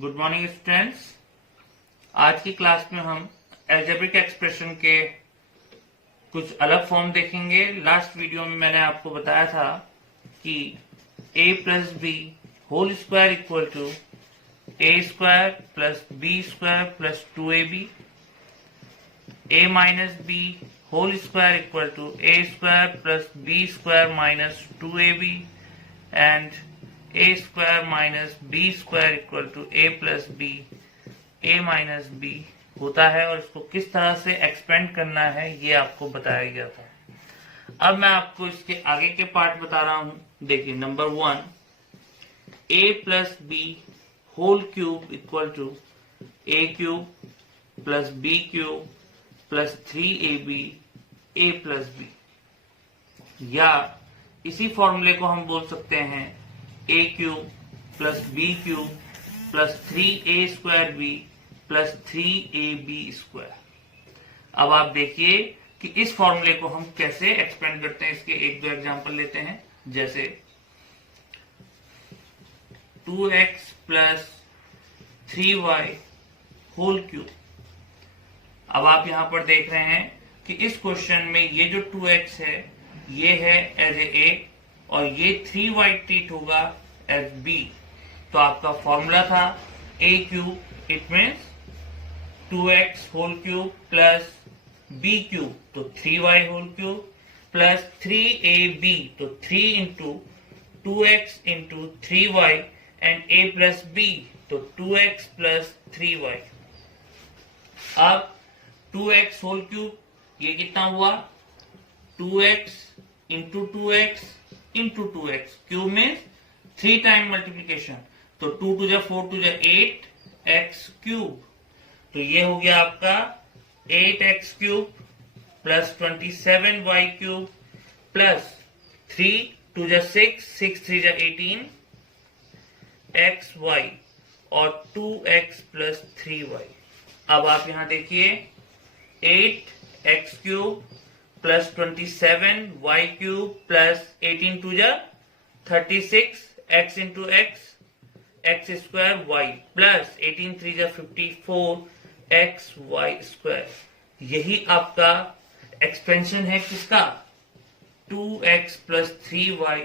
Good morning students. आज की class में हम अलजेब्रिक एक्सप्रेशन के कुछ अलग फॉर्म देखेंगे। लास्ट वीडियो में मैंने आपको बताया था कि a plus B whole square equal to A square plus B square plus 2ab, a minus B whole square equal to A square plus B square minus 2ab and a square minus B square equal to a plus B a minus B होता है, और इसको किस तरह से expand करना है ये आपको बताया गया था। अब मैं आपको इसके आगे के पार्ट बता रहा हूं। देखिए, number 1, a plus B whole cube equal to a cube plus B cube plus 3ab a plus B, या इसी फॉर्मूले को हम बोल सकते हैं a cube plus B cube plus 3a square B plus 3ab square. अब आप देखिए कि इस फॉर्मूले को हम कैसे एक्सपेंड करते हैं। इसके एक दो एग्जांपल लेते हैं, जैसे 2x plus 3y whole cube. अब आप यहां पर देख रहे हैं कि इस क्वेश्चन में ये जो 2x है ये है एज ए और ये 3y ट्रीट होगा एज b। तो आपका फॉर्मूला था a cube, it means 2x whole cube plus b cube, तो 3y whole cube plus 3ab, तो 3 into 2x into 3y and a plus b, तो 2x प्लस 3y। अब 2x whole cube ये कितना हुआ, 2x into 2x into 2x, cube means 3 time multiplication, तो 2 to जा 4 to जा 8x क्यूब, तो ये हो गया आपका 8x cube plus 27y cube plus 3 टू जा 6, 6 3 जा 18 xy और 2x प्लस 3y। अब आप यहां देखिए 8x cube plus 27y cube plus 18 टू जा 36 x into x square y plus 18 3 जा 54 x y स्क्वायर। यही आपका एक्सपेंशन है किसका, 2x plus 3y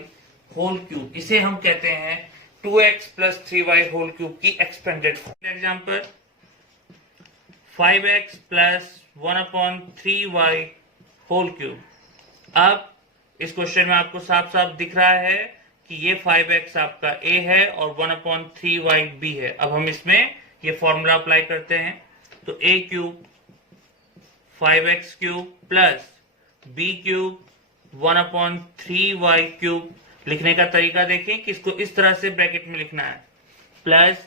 whole cube. इसे हम कहते हैं 2x plus 3y whole cube की expanded form. Example 5x plus 1/3y whole cube. अब इस क्वेश्चन में आपको साफ साफ दिख रहा है कि ये 5x आपका a है और 1/3y b है। अब हम इसमें ये फॉर्मूला अप्लाई करते हैं, तो a cube 5x cube plus b cube 1/3y cube. लिखने का तरीका देखें कि इसको इस तरह से ब्रैकेट में लिखना है, plus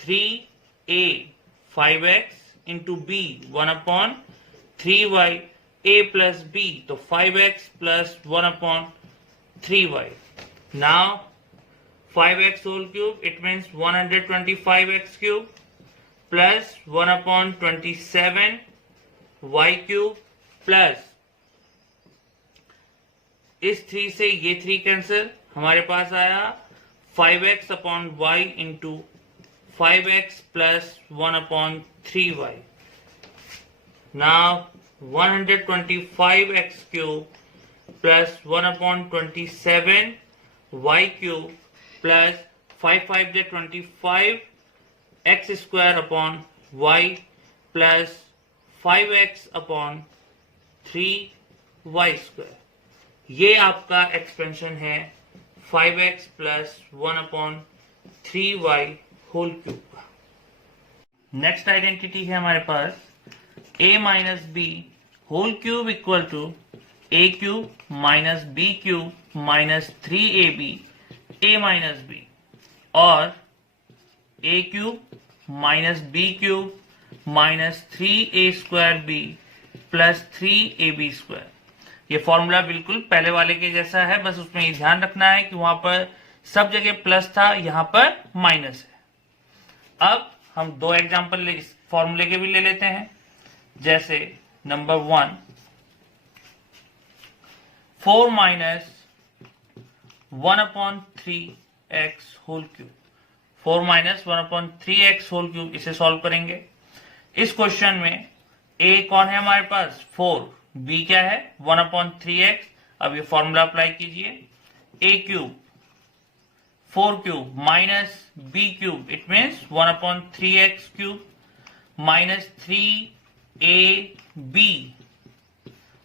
3a 5x into b 1/3y a plus b, तो 5x plus 1/3y। Now 5x whole cube, it means 125x cube plus 1/27 y cube plus इस 3 से ये 3 कैंसिल, हमारे पास आया 5x upon y into 5x plus 1/3y। Now 125x cube plus 1/27 y cube plus 5 5 25 x square upon y plus 5x upon 3y square। ये आपका expansion है 5x plus 1/3y whole cube का। Next identity है हमारे पास a minus B whole cube equal to a cube minus B cube minus 3ab a minus B, और a cube minus B cube minus 3a square B plus 3ab square. ये formula बिल्कुल पहले वाले के जैसा है, बस उसमें ये ध्यान रखना है कि वहां पर सब जगह प्लस था, यहां पर माइनस है। अब हम दो एग्जांपल इस फॉर्मूले के भी ले लेते हैं, जैसे number 1 4 minus 1/3x whole cube. 4 minus 1/3x whole cube, इसे सॉल्व करेंगे। इस क्वेश्चन में a कौन है हमारे पास 4, b क्या है 1/3x। अब ये फॉर्मूला अप्लाई कीजिए, a cube 4 cube minus b cube, it means 1/3x cube minus 3ab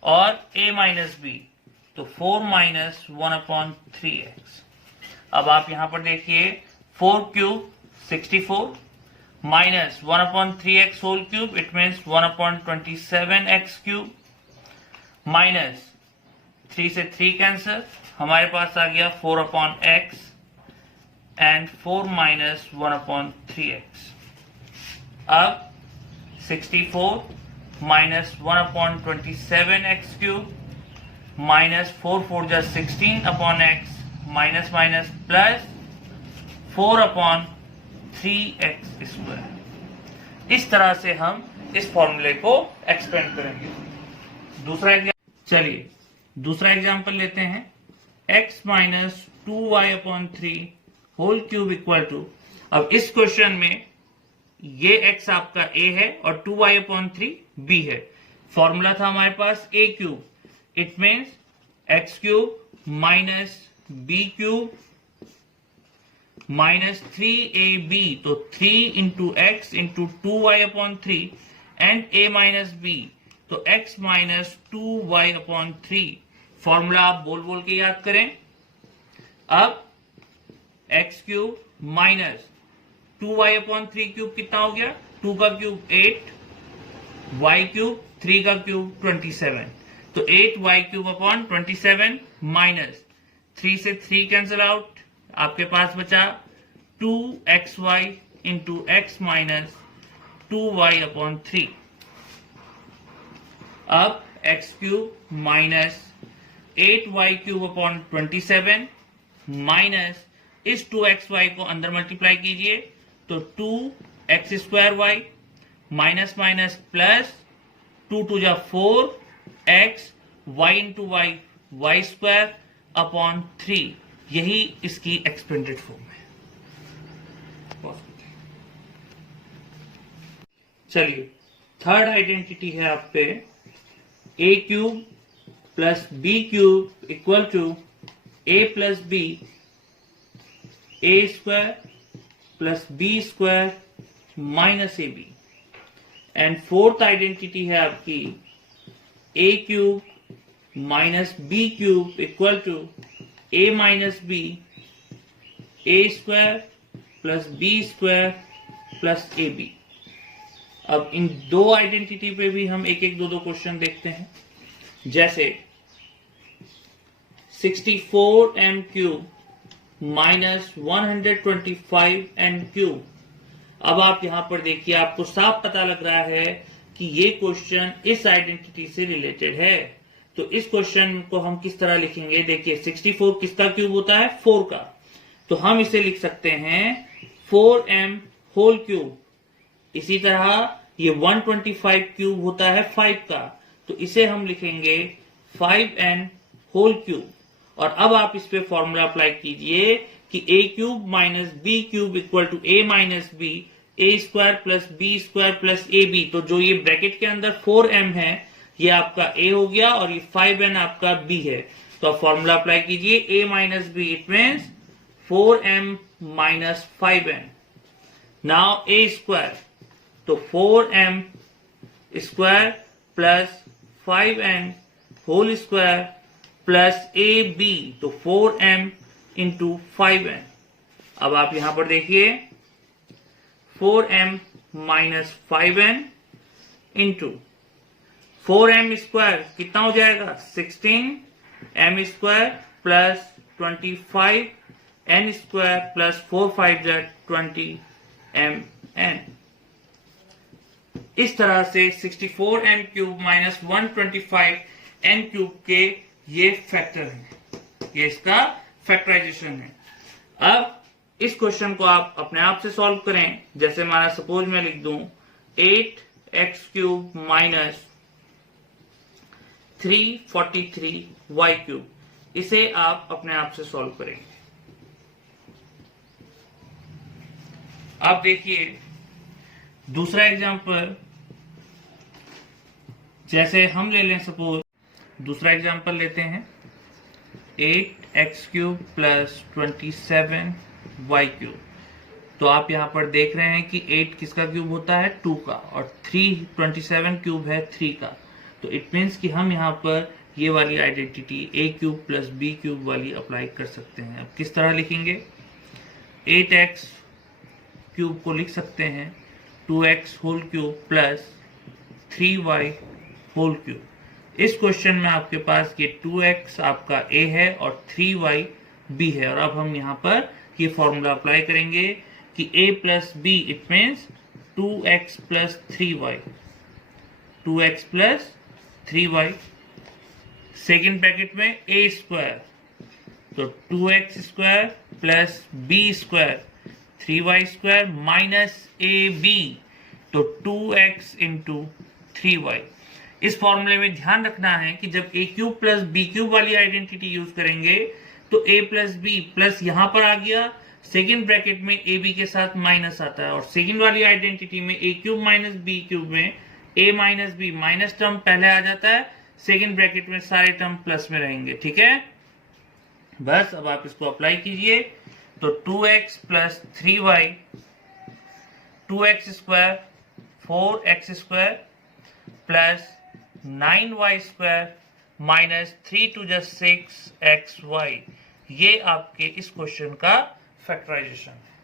और a माइनस b, तो 4 माइनस 1/3x। अब आप यहां पर देखिए 4 cube 64 minus 1/3x whole cube, it means 1/27x cube minus 3 से 3 कैंसिल, हमारे पास आ गया 4/x एंड 4 माइनस 1/3x। अब 64 माइनस 1/27x क्यूब माइनस 4 4 जा 16/x minus minus plus 4/3x square. इस तरह से हम इस फॉर्मूले को एक्सपेंड करेंगे। दूसरा एग्जांपल लेते हैं, x minus 2y/3 whole cube equal to. अब इस क्वेश्चन में ये x आपका a है और 2y/3 b है। फॉर्मूला था हमारे पास a cube, it means x cube minus b cube minus 3ab, तो 3 into x into 2y/3 and a minus b, तो x माइनस 2y/3। फॉर्मूला आप बोल बोल के याद करें। अब x cube minus 2y/3 cube कितना हो गया, 2 का क्यूब 8, y क्यूब 3 का क्यूब 27, तो 8y क्यूब अपॉन 27 माइनस 3 से 3 कैंसिल आउट, आपके पास बचा 2xy into x minus 2y/3। अब x cube minus 8y cube upon 27 minus इस 2xy को अंदर मल्टीप्लाई कीजिए, तो 2x square y minus minus plus 2 2 जा 4x y into Y Y square upon 3। यही इसकी एक्सपेंडेड फॉर्म है। चलिए, थर्ड आइडेंटिटी है आप पे a cube plus b cube equal to a plus b, a square plus b square minus ab। And fourth identity है आपकी a cube minus b cube equal to a minus b, a square plus b square plus ab। अब इन दो identity पे भी हम एक एक दो दो क्वेश्चन देखते हैं। जैसे 64m cube minus 125n cube. अब आप यहां पर देखिए, आपको साफ पता लग रहा है कि ये क्वेश्चन इस आइडेंटिटी से रिलेटेड है। तो इस क्वेश्चन को हम किस तरह लिखेंगे, देखिए 64 किसका क्यूब होता है, 4 का, तो हम इसे लिख सकते हैं 4m होल क्यूब। इसी तरह ये 125 क्यूब होता है 5 का, तो इसे हम लिखेंगे 5n होल क्यूब। और अब आप इस पे फॉर्मूला अप्लाई कीजिए कि a cube minus b cube equal to a minus b, a square plus b square plus ab। तो जो ये ब्रैकेट के अंदर 4m है ये आपका a हो गया और ये 5n आपका b है। तो आप फॉर्मूला अप्लाई कीजिए, a minus b, it means 4m minus 5n। Now a square, तो 4m square plus 5n whole square plus ab, तो 4m इंटू 5n। अब आप यहां पर देखिए 4m minus 5n into 4m square कितना हो जाएगा 16m square plus 25n square plus 4 5 20mn। इस तरह से 64m cube minus 125n cube के ये फैक्टर हैं, ये इसका फैक्टराइजेशन है। अब इस क्वेश्चन को आप अपने आप से सॉल्व करें। जैसे माना सपोज मैं लिख दूं 8x cube minus 343y cube, इसे आप अपने आप से सॉल्व करेंगे। अब देखिए दूसरा एग्जांपल, जैसे हम ले लें, सपोज दूसरा एग्जांपल लेते हैं 8x³ प्लस 27y³। तो आप यहां पर देख रहे हैं कि 8 किसका क्यूब होता है, 2 का, और 27 क्यूब है 3 का। तो इट मीन्स कि हम यहां पर ये वाली आइडेंटिटी a³ प्लस b³ वाली अप्लाई कर सकते हैं। अब किस तरह लिखेंगे, 8x³ को लिख सकते हैं 2x³ प्लस 3y³। इस क्वेश्चन में आपके पास ये 2x आपका a है और 3y b है। और अब हम यहाँ पर ये फॉर्मूला अप्लाई करेंगे कि a plus b, it means 2x plus 3y, 2x plus 3y। Second bracket में a स्क्वायर, तो 2x² plus b² 3y² minus ab, तो 2x इंटू 3y। इस फॉर्मूले में ध्यान रखना है कि जब a³ प्लस b³ वाली आइडेंटिटी यूज करेंगे तो a प्लस b प्लस यहां पर आ गया, सेकेंड ब्रैकेट में ab के साथ माइनस आता है, और सेकेंड वाली आइडेंटिटी में a³ माइनस b³ में a minus b minus term पहले आ जाता है, सेकेंड ब्रैकेट में सारे टर्म प्लस में रहेंगे। ठीक है, बस अब आप इसको अप्लाई कीजिए। तो 2x plus 3y, 2x² 4x² plus 9y² minus 3 to the 6xy, ये आपके इस क्वेश्चन का फैक्टराइजेशन है।